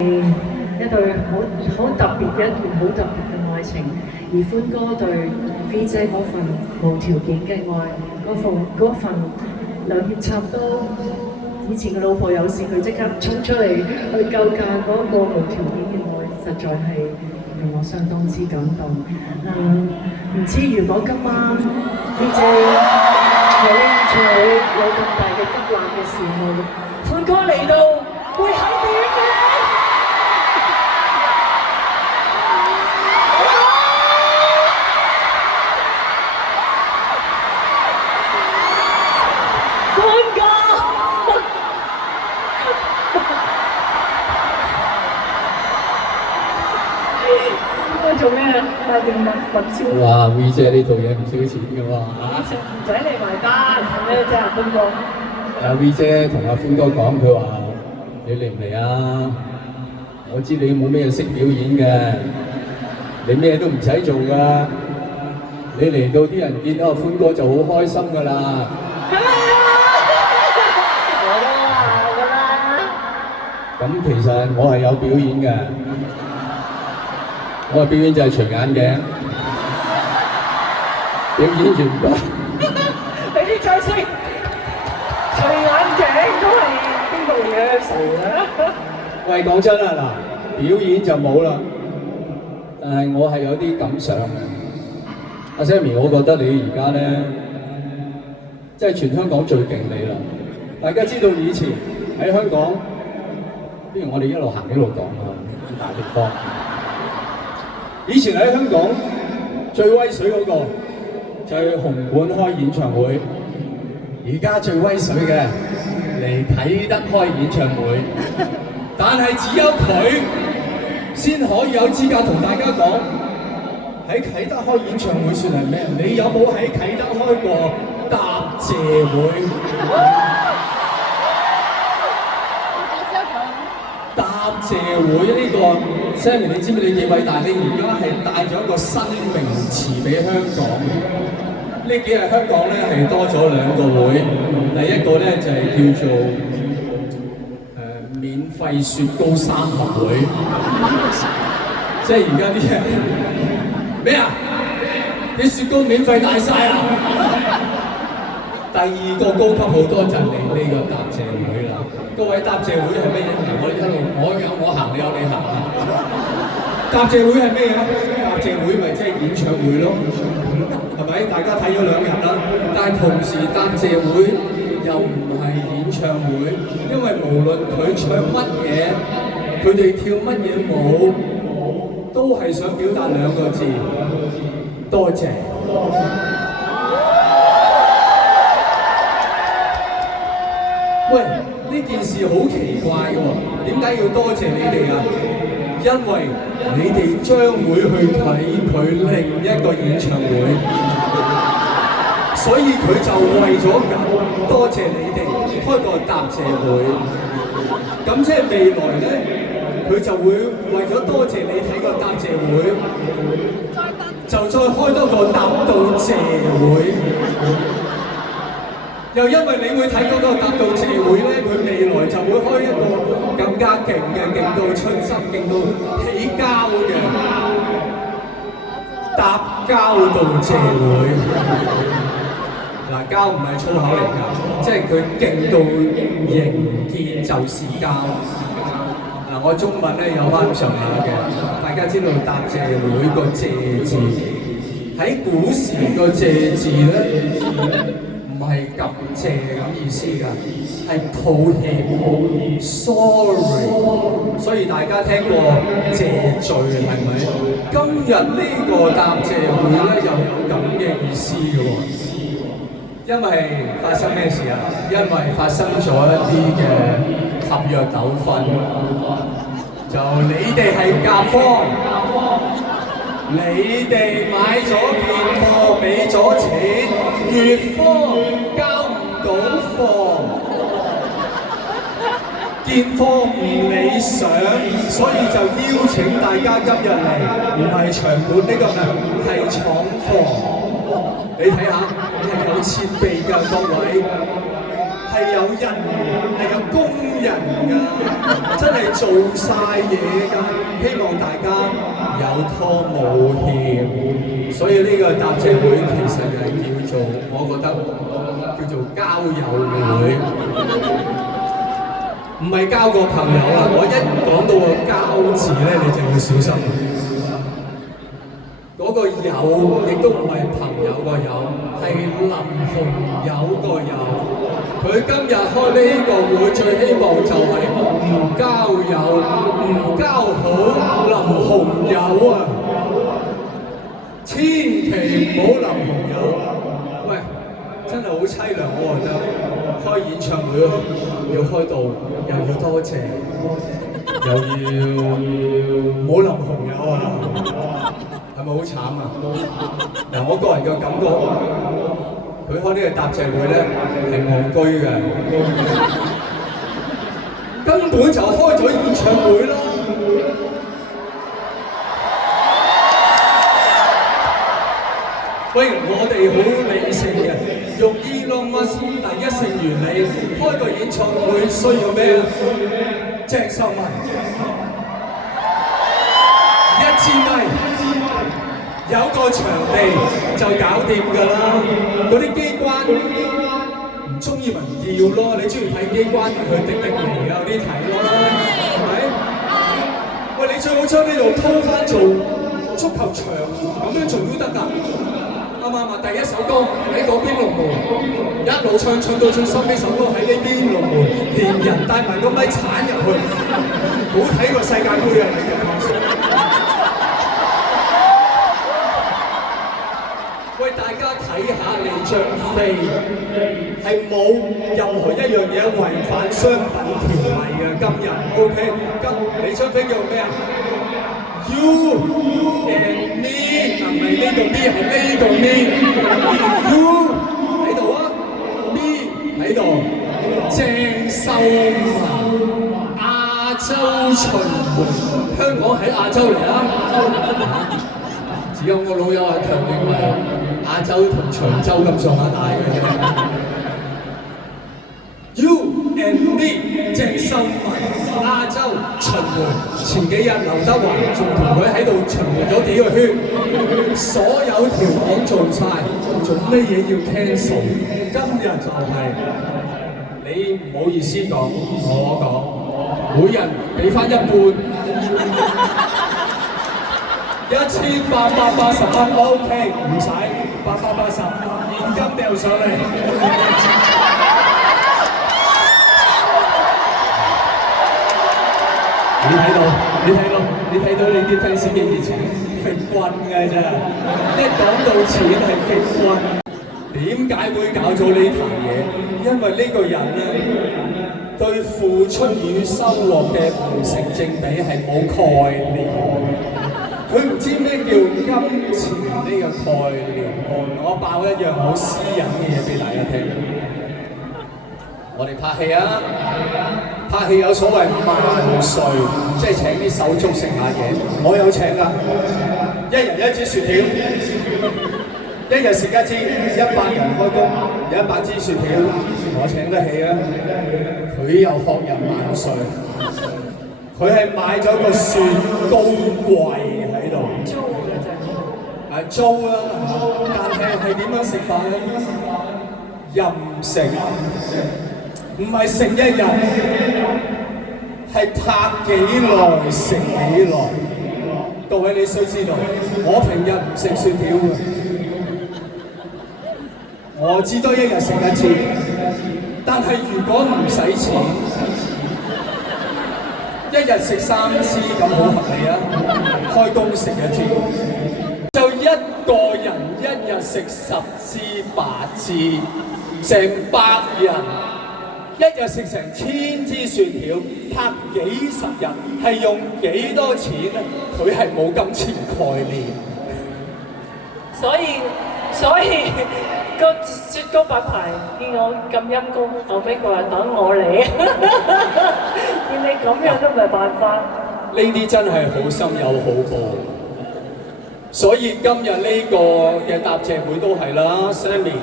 一對好特別嘅一段好特別嘅愛情，而歡哥對 V 姐嗰份無條件嘅愛，嗰份兩肋插刀，以前嘅老婆有事佢即刻衝出嚟去救駕嗰個無條件嘅愛，實在係令我相當之感動。唔知如果今晚 V 姐喺演唱會有咁大嘅急難嘅時候，歡哥嚟到會係點嘅咧？做咩啊？買定物超。哇 ！V 姐呢套嘢唔少錢㗎喎嚇。唔使你埋單，係咩啫？阿歡哥。V 姐同阿歡哥講，佢話：你嚟唔嚟啊？我知你冇咩識表演嘅，你咩都唔使做㗎。你嚟到啲人見到阿歡哥就好開心㗎啦。係咪啊？我都話㗎啦。咁其實我係有表演嘅。我嘅表演就係除眼鏡，表演完畢。俾啲掌聲！除眼鏡都係邊個嘅事啊？喂，講真啦，嗱，表演就冇啦，但係我係有啲感想嘅。阿 Sammy， 我覺得你而家咧，即係全香港最勁你啦！大家知道以前喺香港，不如我哋一路行一路講啊，大地方。以前喺香港最威水嗰個就係紅館開演唱會，而家最威水嘅嚟啟德開演唱會，但係只有佢先可以有資格同大家講喺啟德開演唱會算係咩？你有冇喺啟德開過答謝會？答謝會呢個 Sammy， 你知唔知你幾偉大？你而家係帶咗一個新名詞俾香港。呢幾日香港咧係多咗兩個會，第一個咧就係叫做免費雪糕三合會，即係而家啲人咩啊？啲雪糕免費大晒啦！第二個高級好多就係你呢個答謝會啦。各位答謝會係咩嘢？我一路我有我行，你有你行啊！答謝會係咩嘢？答謝會咪即係演唱會咯，係咪？大家睇咗2日啦，但係同時答謝會又唔係演唱會，因為無論佢唱乜嘢，佢哋跳乜嘢舞，都係想表達2個字：多謝。喂，呢件事好奇怪嘅喎，點解要多謝你哋啊？因為你哋將會去睇佢另一個演唱會，所以佢就為咗咁多謝你哋開個答謝會。咁即係未來咧，佢就會為咗多謝你睇個答謝會，就再開多個答到謝會。又因為你會睇嗰個答到謝會咧，佢未來就會開一個更加勁嘅，勁到春心，勁到起膠嘅答膠到謝會。嗱，膠唔係粗口嚟㗎，即係佢勁到營建就是膠。嗱，我中文咧有翻上下嘅，大家知道答謝會個謝字喺古時個謝字咧。唔係感謝咁意思㗎，係抱歉 ，sorry。所以大家聽過謝罪係咪？今日呢個答謝會咧又有咁嘅意思嘅喎，因為發生咩事啊？因為發生咗一啲嘅合約糾紛，就你哋係甲方。你哋買咗件貨，俾咗錢，乙方交唔到貨，件貨唔理想，所以就邀請大家今日嚟，唔係場館呢個係廠房。你睇下，係有設備㗎，各位。係有人係有工人㗎，真係做晒嘢㗎。希望大家有拖冇欠，所以呢個答謝會其實係叫做，我覺得叫做交友會，唔係交個朋友啦。我一講到個交字咧，你就要小心。嗰個友亦都唔係朋友個友，係林紅友個友。佢今日開呢個會，最希望就係唔交友，唔交好林紅友啊！千祈唔好林紅友。喂，真係好凄涼，我覺得。開演唱會要開到，又要多謝，又要冇林紅友啊！係咪好慘啊？嗱，我個人嘅感覺，佢開呢個答謝會咧係戇居嘅，根本就開咗演唱會啦。喂，我哋好理性嘅，用Elon Musk第一性原理開個演唱會需要咩啊？鄭秀文1支咪。有個場地就搞掂㗎啦，嗰啲機關唔中意咪唔要咯，你中意睇機關咪去迪士尼啊嗰啲睇咯，係咪？喂，你最好將呢度鋪翻做足球場，咁樣做都得㗎，啱唔啱啊？第一首歌喺嗰邊龍門，一路唱到最收尾首歌喺呢邊龍門，連人帶埋個咪鏟入去，好睇過世界盃啊！你嘅講述。喂，大家睇下你張飛係冇任何一樣嘢違反商品條例嘅。今日 OK， 你張飛叫咩啊 ？You and me， 唔係呢個 me， 係呢個 me。You 喺度啊 ，me 喺度。鄭秀文亞洲巡迴，香港喺亞洲嚟啊！只有我老友係強烈話亞洲同長洲咁上下大嘅啫。You and me， 鄭秀文亞洲巡迴，前幾日劉德華仲同佢喺度巡迴咗幾個圈，所有條件做晒，做咩嘢要 cancel？ 今日就係、你唔好意思講，我講，每人俾翻一半。1880蚊 OK， 唔使880，現金掉上嚟。你睇到你啲 fans 嘅熱情，揈棍嘅啫。一講到錢係揈棍。點解會搞咗呢壇嘢？因為呢個人咧對付出與收穫嘅唔成正比係冇概念。佢唔知咩叫金錢呢個概念，我爆一樣好私隱嘅嘢俾大家聽。我哋拍戲啊，拍戲有所謂萬歲，即係請啲手足食下嘢。我有請㗎，一人一支薯條，一日食一支，100人開工有100支薯條，我請得起啊！佢又學人萬歲，佢係買咗個雪糕櫃。租嘅啫，係租啦，但係點樣食飯咧？任食，唔係食一日，係拍幾耐食幾耐。各位你須知道，我平日唔食雪條嘅，我至多一日食一次。但係如果唔使錢，一日食3支咁好合理啊！開工食一支，就一個人一日食10支8支，成100人一日食成1000支雪條，拍幾十日，係用幾多錢咧？佢係冇金錢概念，所以個雪糕品牌見我咁陰功，後尾佢話等我嚟，見你咁樣都唔係辦法。呢啲真係好心有好報，所以今日呢個嘅答謝會都係啦 ，Sammy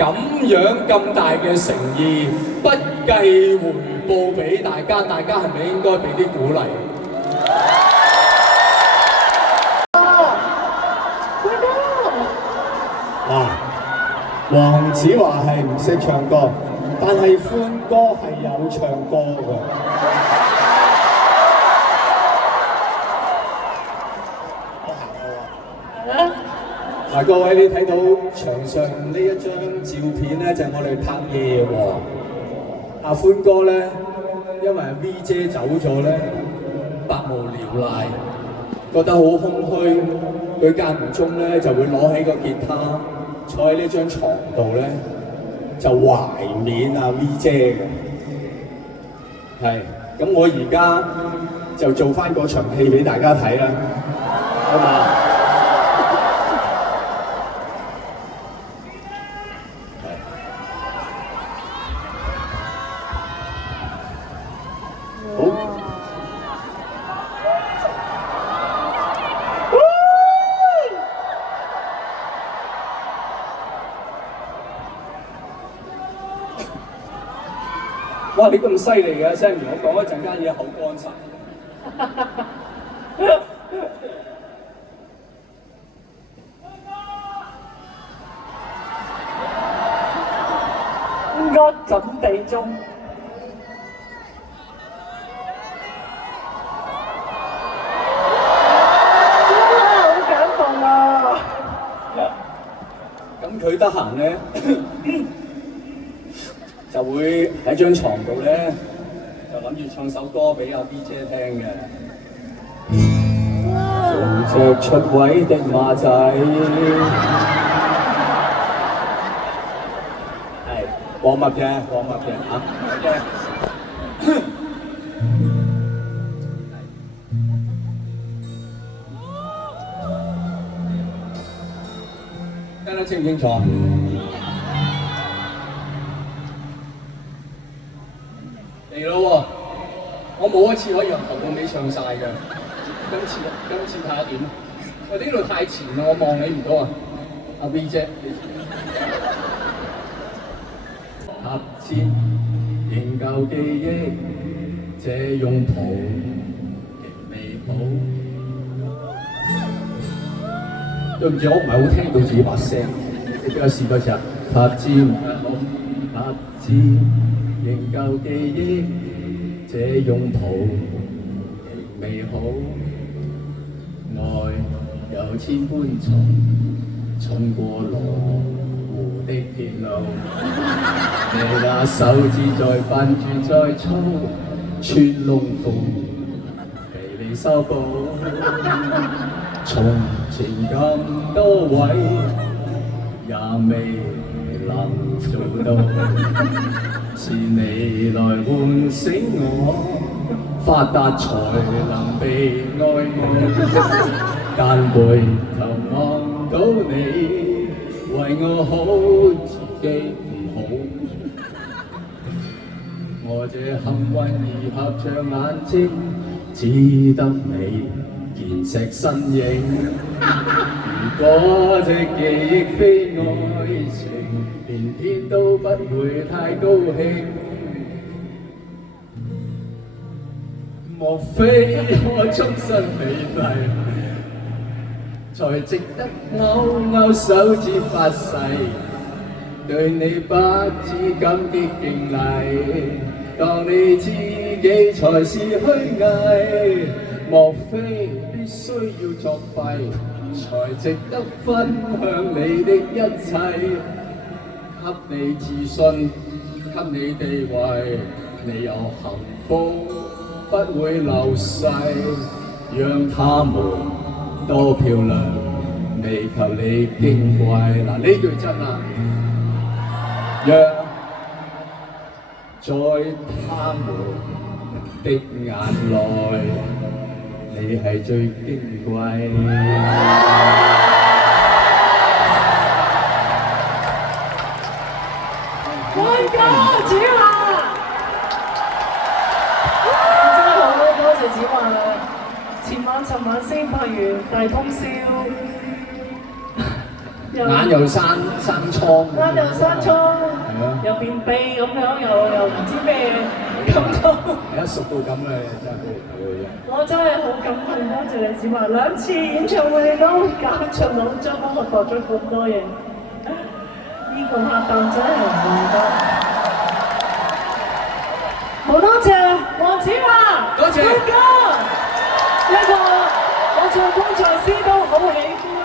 咁樣咁大嘅誠意，不計回報俾大家，大家係咪應該俾啲鼓勵？嗱，黃子華係唔識唱歌，但係歡哥係有唱歌㗎。嗱，各位你睇到牆上呢一張照片咧，就係我哋拍夜王。阿歡哥咧，因為 V 姐走咗咧，百無聊賴，覺得好空虛，佢間唔中咧就會攞起個吉他，坐喺呢張床度咧，就懷緬阿 V 姐嘅。係，咁我而家就做翻嗰場戲俾大家睇啦，好嘛？哇！你咁犀利嘅 Sammy， 我講一陣間嘢口乾晒。應該準備中。好感動啊！咁佢得閒咧，就會喺張床度咧，就諗住唱首歌俾阿 B 姐聽嘅。做隻出位的馬仔，係黃默嘅嚇。聽得清唔清楚？嚟咯喎！我冇一次可以由頭到尾唱晒嘅，今次睇下點？喂，呢度太前啦，我望你唔到啊！阿 V 姐，合切仍舊記憶，這擁抱極美好。對唔住，我唔係好聽到自己把聲，你俾我試多次啊！合切合切仍舊記憶，這擁抱極美好。愛有千般重，衝過羅湖的鐵路。你那手指再笨拙再粗，穿窿縫被你修補。從前咁多位，也未能做到，是你來喚醒我，發達才能被愛慕。但回頭望到你，為我好自己唔好。我這幸運兒合着眼睛，只得你見石身影。如果這記憶非愛情，連天都不會太高興。莫非我終身美麗，才值得勾勾手指發誓，對你不知感激敬禮，當你自己才是虛偽。莫非必須要作弊，才值得分享你的一切？給你自信，給你地位，你有幸福不會流逝，讓他們多漂亮，未求你矜貴。嗱，呢句真啊！讓在他們的眼內，你係最矜貴。愛歌子華，真係好多謝子華啦！尋晚先拍完大通宵，眼又生瘡，眼又生瘡，係啊，又便秘咁樣，又唔知咩咁都。而家熟到咁啦，真係佢我真係好感動，多謝你子華2次演唱會都搞盡腦汁幫我度咗咁多嘢，呢個客檔真係唔易得。好多謝黃子華，多謝歡哥，呢個我做工作師都好喜歡。